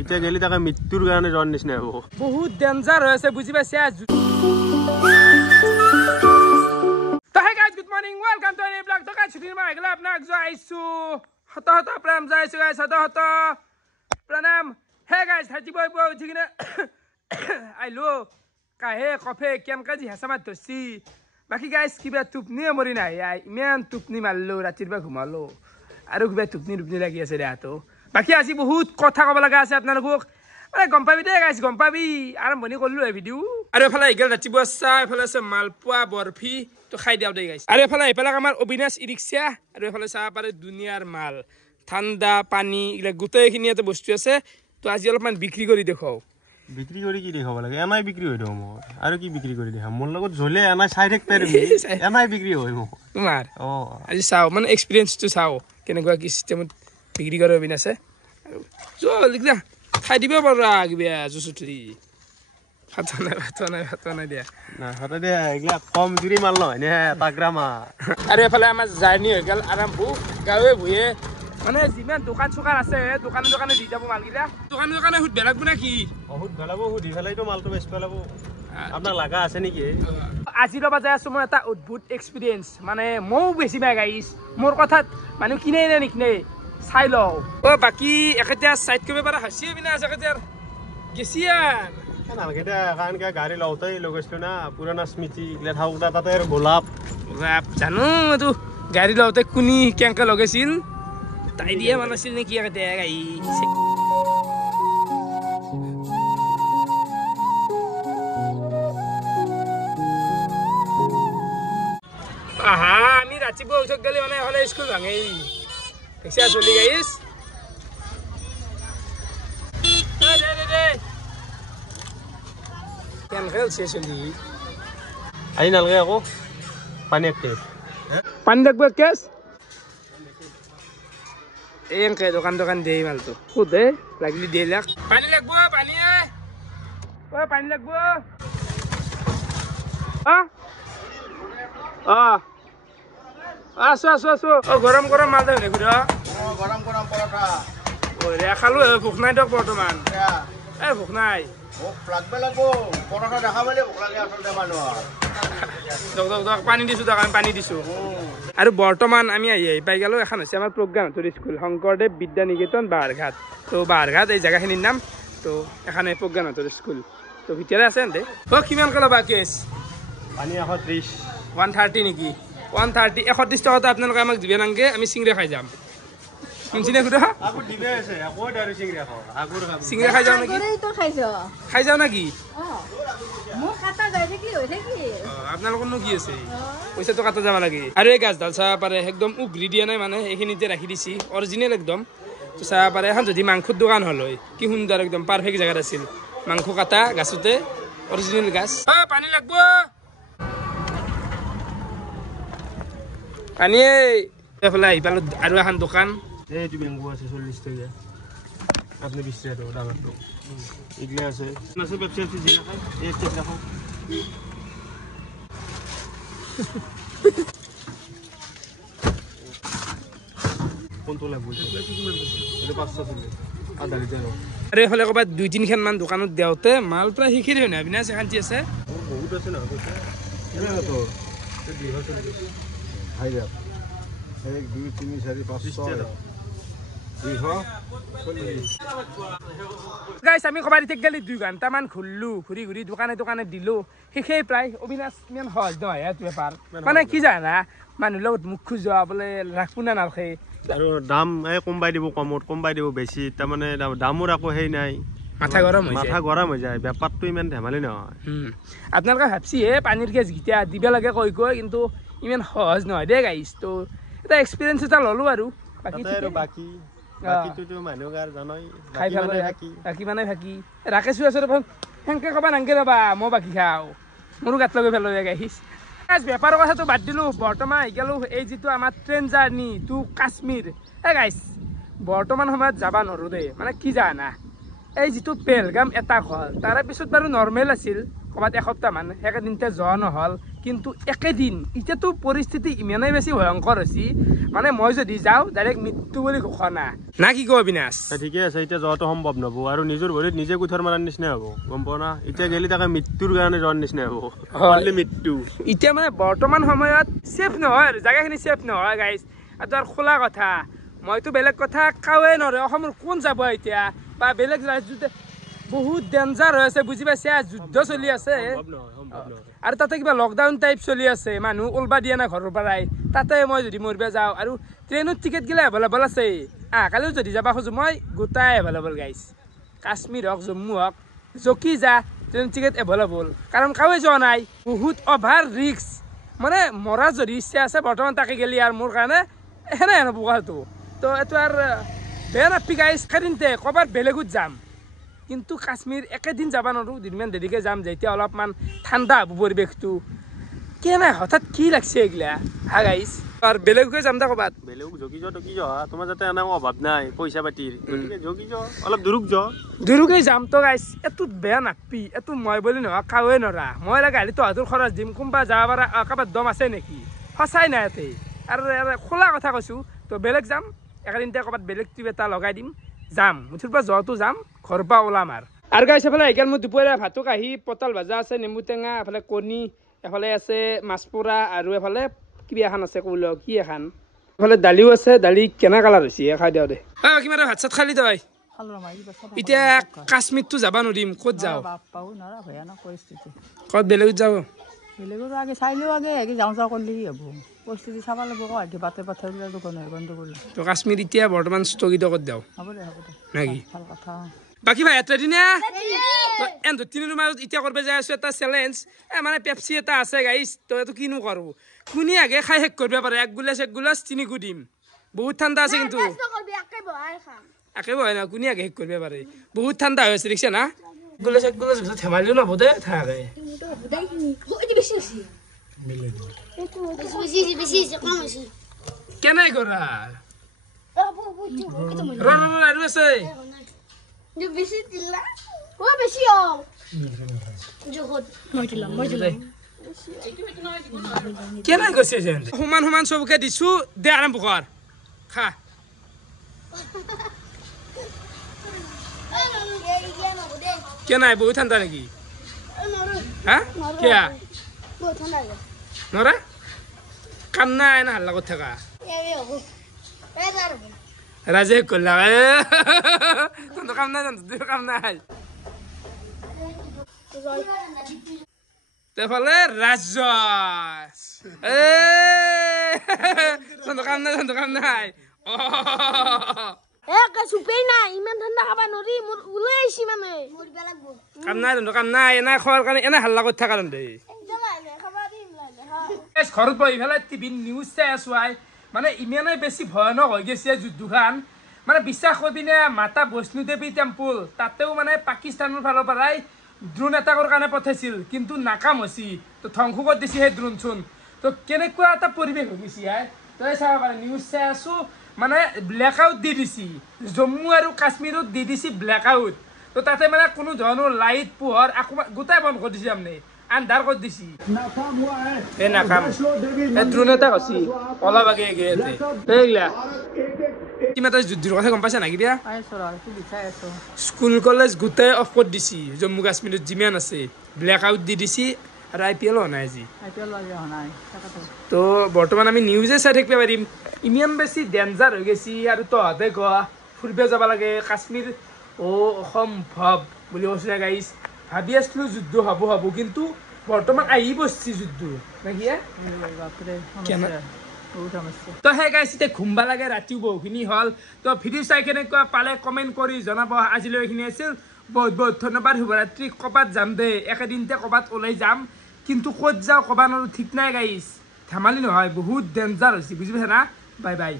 এতিয়া গেলি তাকে মৃত্যুৰ কাৰণে জন নিচিনা হ'ব বহুত ডেঞ্জাৰ হৈ আছে বুজি পাইছে তো hey guys good morning welcome to any blog তো গাইজ ছুটিৰ মাহ আহিলে আপোনাক জনাইছো হত প্ৰণাম জনাইছো গাইজ হত প্ৰণাম হে গাইজ ৰাতিপুৱা উঠি কিনে আহিলো কাহে কফে কেনেকৈ যি হেঁচা মাত ধৰছি বাকী গাইজ কিবা টোপনিয়ে মৰি নাই ইমান টোপনি মাৰিলো ৰাতিৰ পৰা ঘুমালো আৰু কিবা টোপনি লাগি আছে দেহাটো বাকী আজি বহুত কথা ক'ব লগা আছে আপোনালোকক মানে গম পাবি দেই গাইজ গম পাবি আৰম্ভণি কৰিলো ভিডিঅ আৰু এফালে আহি গ'ল ৰাতিপুৱা চাহ এফালে আছে মালপোৱা বৰফি তো খাই দিওঁ দেই গাইজ আৰু এফালে আমাৰ অবিনাশ ই ৰিক্সা আৰু এফালে চাহ পাৰে দুনিয়াৰ মাল ঠাণ্ডা পানী এইবিলাক গোটেইখিনি ইয়াতে বস্তু আছে তো আজি অলপমান বিক্ৰী কৰি দেখুৱাওঁ বিক্ৰী কৰি কি দেখাব লাগে এনাই বিক্ৰী হৈ থাকোঁ মই আৰু কি বিক্ৰী কৰি দেখাম মোৰ লগত জ্বলে এনাই চাই থাকতে এনাই বিক্ৰী হয় মোক তোমাৰ অঁ আজি চাওঁ মানে এক্সপিৰিয়েঞ্চটো চাওঁ কেনেকুৱা কি চিষ্টেমত বিক্ৰী কৰে অবিনাশে আৰু জল খাই দিব পাৰা কিবা জুচুঠি ভাত নাই দিয়া হঠাৎ দিয়া এইগিলা কম জুৰি মাল নহয় নে তাগৰা মাল আৰু এফালে আমাৰ জাৰ্ণি হৈ গ'ল আৰম্ভ গাঁৱে ভূঞে মানে যিমান দোকান চোকান আছে দোকানে দি যাব মালকেইটা দোকানে সুধ বেলাগব নে কি বহুত বেলাব সুধি পেলাইতো মালটো বেচ পেলাব আপোনাক লগা আছে নেকি আজি ৰবা যাই আছো মই এটা অদ্ভুত এক্সপিৰিয়েঞ্চ মানে ময়ো বেছি বেয়া গাইছ মোৰ কথাত মানুহ কিনে নে নিকিনে চাই লওঁ অ' বাকী একেতিয়া চাইড কৰিব পাৰা হাঁচিয়ে বিনা আছে একেতিয়াৰ গেছি নালাগে দে কাৰণ কি গাড়ী লওঁতেই লৈ গৈছিলো না পুৰণা স্মৃতি এইগিলা থাকোঁতে তাতে আৰু গোলাপ জানো এইটো গাড়ী লওঁতে কোনি কেনেকৈ লগাইছিল তাই দিয়ে মান আছিল নেকি একেতিয়া গাড়ী আহা আমি ৰাতিপুৱা উঠক গ'লে মানে এফালে স্কুল ভাঙেই দেখছা চলি গাইছ কেনেকৈ উঠছে চলি আহি নালাগে আকৌ পানী এক কেছ পানী লাগব এক কেছ এনেকৈ দোকান দিয়ে মালটো সোধে লাগিলে দিয়ে লাগ পানী লাগব পানী পানী লাগব আছো গৰম মাল দেখোন ঘূৰ গৰম পৰঠা খালো ভোক নাই দিয়ক বৰ্তমান ভোক নাই পানী দিছো আৰু বৰ্তমান আমি আহি পাই গ'লো এখন হৈছে আমাৰ প্ৰজ্ঞানহঁতৰ স্কুল শংকৰদেৱ বিদ্যা নিকেতন বাহাৰঘাট তো বাহাৰঘাট এই জেগাখিনিৰ নাম তো এখন প্ৰজ্ঞানহঁতৰ স্কুল তো ভিতৰতে আছে এনে কিমানকৈ ল'বা কেছ পানী 130 130 নেকি 130 130 টকাটো আপোনালোকে আমাক দিবে নাংগে আমি চিংৰা খাই যাম শুনছিনে খুদা চিংৰা খাই যাওঁ নেকি খাই যাওঁ নেকি আপোনালোকৰনো কি আছে পইচাটো কাটা যাব লাগে আৰু এই গাছডাল চাব পাৰে একদম উঘৰি দিয়া নাই মানে এইখিনিতে ৰাখি দিছি অৰিজিনেল একদম তো চাব পাৰে এখন যদি মাংসৰ দোকান হ'ল হয় কি সুন্দৰ একদম পাৰফেক্ট জেগাত আছিল মাংস কাটা গাছতে অৰিজিনেল গাছ পানী লাগব পানী এইফালে আহি পালোঁ আৰু এখন দোকান এইটো বেংগু আছে 40 টকীয়া আপুনি 20 টকা দিব ডাঙৰটো এইগিলা আছে পেপচি যি নাখায় এই ষ্টেপ ৰাখক কোনটো লাগব এইটো 500 চলি আধা লিটাৰ আৰু এইফালে ক'ৰবাত 2-3খন মান দোকানত দেওঁতে মাল প্ৰায় শিখি হয় নহয় বিনাশ এখান আছে বহুত আছে নহয় পইচা হাই যাম 1 2 3 4 5 6 গাইছ আমি ক'ৰবাত এতিয়া গ'লে 2 ঘণ্টামান ঘূৰি দোকানে দিলোঁ শেষেই প্ৰায় অবিনাশ ইমান সহজ নহয় এইটো বেপাৰ মানে কি জানা মানুহৰ লগত মুখ খোজ যোৱা বোলে ৰাখবো না নাৰাখে আৰু দাম কমাই দিব কমত কমাই দিব বেছি তাৰমানে দামৰ আকৌ সেই নাই মাথা গৰম হৈ যায় বেপাৰটো ইমান ধেমালি নহয় আপোনালোকে ভাবছি পানীৰ গেছ গীতা দিব লাগে কৈ কিন্তু ইমান সহজ নহয় দেই গাইছ তো এটা এক্সপিৰিয়েঞ্চ এটা ল'লোঁ আৰু বাকীটোতো মানুহ আৰু জানই খাই ভাল বাকী মানে বাকী ৰাকেশো আছে দেখোন সেনেকৈ ক'বা নাংগে ৰ'বা মই বাকী খাওঁ মোৰো গাত লগাই পেলাই গাইছ বেপাৰৰ কথাটো বাদ দিলোঁ বৰ্তমান আহি গ'লোঁ এই যিটো আমাৰ ট্ৰেইন জাৰ্ণি টু কাশ্মীৰ গাইছ বৰ্তমান সময়ত যাব নোৱাৰোঁ দেই মানে কি জানা এই যিটো পেহেলগাম এটাক হ'ল তাৰে পিছত বাৰু নৰ্মেল আছিল ক'ৰবাত এসপ্তাহমান সেইকেইদিনতে যোৱা নহ'ল কিন্তু একেদিন এতিয়াতো পৰিস্থিতি ইমানেই বেছি ভয়ংকৰ হৈছে মানে মই যদি যাওঁ ডাইৰেক্ট মৃত্যু বুলি ঘোষণা না কি কয় অবিনাশ ঠিকে আছে এতিয়া যোৱাটো সম্ভৱ নহ'ব আৰু নিজৰ ভৰিত নিজে কুঠাৰ মাৰাৰ নিচিনা হ'ব গম পোৱা না এতিয়া গেলি তাকে মৃত্যুৰ কাৰণে যোৱাৰ নিচিনা হ'ব অনলি মৃত্যু এতিয়া মানে বৰ্তমান সময়ত ছেফ নহয় আৰু জেগাখিনি ছেফ নহয় গাইজ আৰু তাৰ খোলা কথা মইতো বেলেগ কথা কাওৱে নৰে অসমৰ কোন যাব এতিয়া বা বেলেগ ৰাজ্যতে বহুত ডেঞ্জাৰ হৈ আছে বুজি পাইছে যুদ্ধ চলি আছে আৰু তাতে কিবা লকডাউন টাইপ চলি আছে মানুহ ওলবা দিয়া না ঘৰৰ পৰাই তাতে মই যদি মৰিব যাওঁ আৰু ট্ৰেইনত টিকেট গিলা এভেইলেবল আছে কালিও যদি যাব খোজো মই গোটাই এভেইলেবল গাইজ কাশ্মীৰ হওক জম্মু হওক জকি যা ট্ৰেইন টিকেট এভেইলেবল কাৰণ কাওৱে যোৱা নাই বহুত অভাৰ ৰিক্স মানে মৰা যদি ইচ্ছা আছে বৰ্তমান তাকে গেলি আৰু মোৰ কাৰণে সেনে হেন বোকাটো তো এইটো আৰু বেয়া নাপি গাইজ সেইদিনতে ক'ৰবাত বেলেগত যাম কিন্তু কাশ্মীৰ একেদিন যাব নোৱাৰোঁ দুদিনমান দেৰিকৈ যাম যেতিয়া অলপমান ঠাণ্ডা হ'ব পৰিৱেশটো কেনে হঠাৎ কি লাগছে এইগিলা হা গাইজ আৰু বেলেগকৈ যাম দে ক'ৰবাত বেলেগ জগি যোৱা টকি যোৱা তোমাৰ যাতে এনেও অভাৱ নাই পইচা পাতিৰ গতিকে জগি যোৱা অলপ দূৰকৈ যাম তো গাইজ এইটোত বেয়া নাপি এইটো মই বুলি নহয় কাওৱে নৰা মই গাড়ী তহঁতৰ খৰচ দিম কোনোবা যাব পৰা কাৰোবাৰ দম আছে নেকি সঁচাই নাই ইয়াতে আৰু খোলা কথা কৈছোঁ তো বেলেগ যাম একেদিনতে ক'ৰবাত বেলেগ ট্ৰিপ এটা লগাই দিম যাম মুঠিৰ পৰা যোৱাটো যাম ঘৰৰ পৰা ওলাম আৰু গাইছ এফালে এইকাল মোৰ দুপৰীয়া ভাতো কাঢ়ি পটল ভাজা আছে নেমু টেঙা এফালে কণী এফালে আছে মাছ পোৰা আৰু এফালে কিবা এখন আছে ক'বলৈ কি এখন এফালে দালিও আছে দালি কেনে কালাৰ হৈছে খাই দিওঁ দে কিমান ভাত চাত খালি তই এতিয়া কাশ্মীৰটো যাব নোৱাৰিম ক'ত যাওঁ ক'ত বেলেগত যাওঁ বেলেগৰ আগে চাইলেও আগে যাওঁ কৰিলে কি হ'ব পৰিস্থিতি চাব লাগিব আকৌ বাটে পাথৰ দোকান গণ্ডগোল তো কাশ্মীৰ এতিয়া বৰ্তমান স্থগিত কৰি দিওঁ হ'ব দে নাকি ভাল কথা বাকী ভাই এটা দিনে তিনিৰ মাজত এতিয়া কৰিব যাই আছোঁ এটা চেলেঞ্জ মানে পেপচি এটা আছে গাইছ তো এইটো কিনো কৰোঁ কোনে আগে খাই শেষ কৰিব পাৰে এক গিলাচ তিনিকো দিম বহুত ঠাণ্ডা আছে কিন্তু একেবাৰে না কোনে আগে শেষ কৰিব পাৰে বহুত ঠাণ্ডা হৈ আছে দেখিছে না গিলাচ ধেমালিও নহ'ব দে থাকে কেনে কৰা আৰু আছে কেনে গৈছে সমান সমান চবকে দিছো দে আৰম্ভ কৰ খা কেনে বহুত ঠাণ্ডা নেকি হা কিয়া নৰা কাম নাই না হাল্লা কৰি থাকা ৰাজে কলা তহঁতৰ কাম নাই কাম নাই তেফালে ৰাজস তহঁতৰ কাম নাই কাম নাই এনে খোৱাৰ কাৰণে এনে হাল্লা কৰি থাকা ঘৰত বহি পেলাই টিভিত নিউজ চাই আছো মানে ইমানেই বেছি ভয়ানক হৈ গৈছে যুদ্ধখন মানে বিশ্বাস কৰিবিনে মাতা বৈষ্ণোদেৱী টেম্পল তাতেও মানে পাকিস্তানৰ ফালৰ পৰাই ড্ৰোন এটাকৰ কাৰণে পঠাইছিল কিন্তু নাকাম হৈছে তো ধ্বংস কৰি দিছে সেই ড্ৰোন চোন তো কেনেকুৱা এটা পৰিৱেশ হৈ গৈছে তই চাব পাৰে নিউজ চাই আছো মানে ব্লেক আউট দি দিছে জম্মু আৰু কাশ্মীৰত দি দিছে ব্লেক আউট তো তাতে মানে কোনো ধৰণৰ লাইট পোহৰ আকৌ গোটাই বন্ধ কৰি দিছে মানে আন্ধাৰ কৰি দিছি এই নাকাম এই ড্ৰোন এটা কৈছি অলপ আগে এইগিলা কিমান তই যুদ্ধৰ কথা গম পাইছা নাকি বিয়া স্কুল কলেজ গোটাই অফ কৰি দিছি জম্মু কাশ্মীৰত যিমান আছে ব্লেক আউট দি দিছি আৰু IPL হোৱা নাই আজি তো বৰ্তমান আমি নিউজে চাই থাকিব পাৰিম ইমান বেছি ডেঞ্জাৰ হৈ গৈছি আৰু তহঁতে গোৱা ফুৰিব যাব লাগে কাশ্মীৰ অসম্ভৱ বুলি কৈছে গাইছ ভাবি আছিলো যুদ্ধ হ'ব কিন্তু বৰ্তমান আহি বসছি যুদ্ধ নাকি তো সেই গাইছ এতিয়া ঘুমবা লাগে ৰাতিও বহুখিনি হ'ল তো ভিডিঅ' চাই কেনেকুৱা পালে কমেণ্ট কৰি জনাব আজিলৈ এইখিনি আছিল বহুত বহুত ধন্যবাদ শুভৰাত্ৰি ক'ৰবাত যাম দে একেদিনতে ক'ৰবাত ওলাই যাম কিন্তু ক'ত যাওঁ ক'ব নোৱাৰোঁ ঠিক নাই গাইছ ধেমালি নহয় বহুত ডেঞ্জাৰ হৈছে বুজি পাইছা না বাই বাই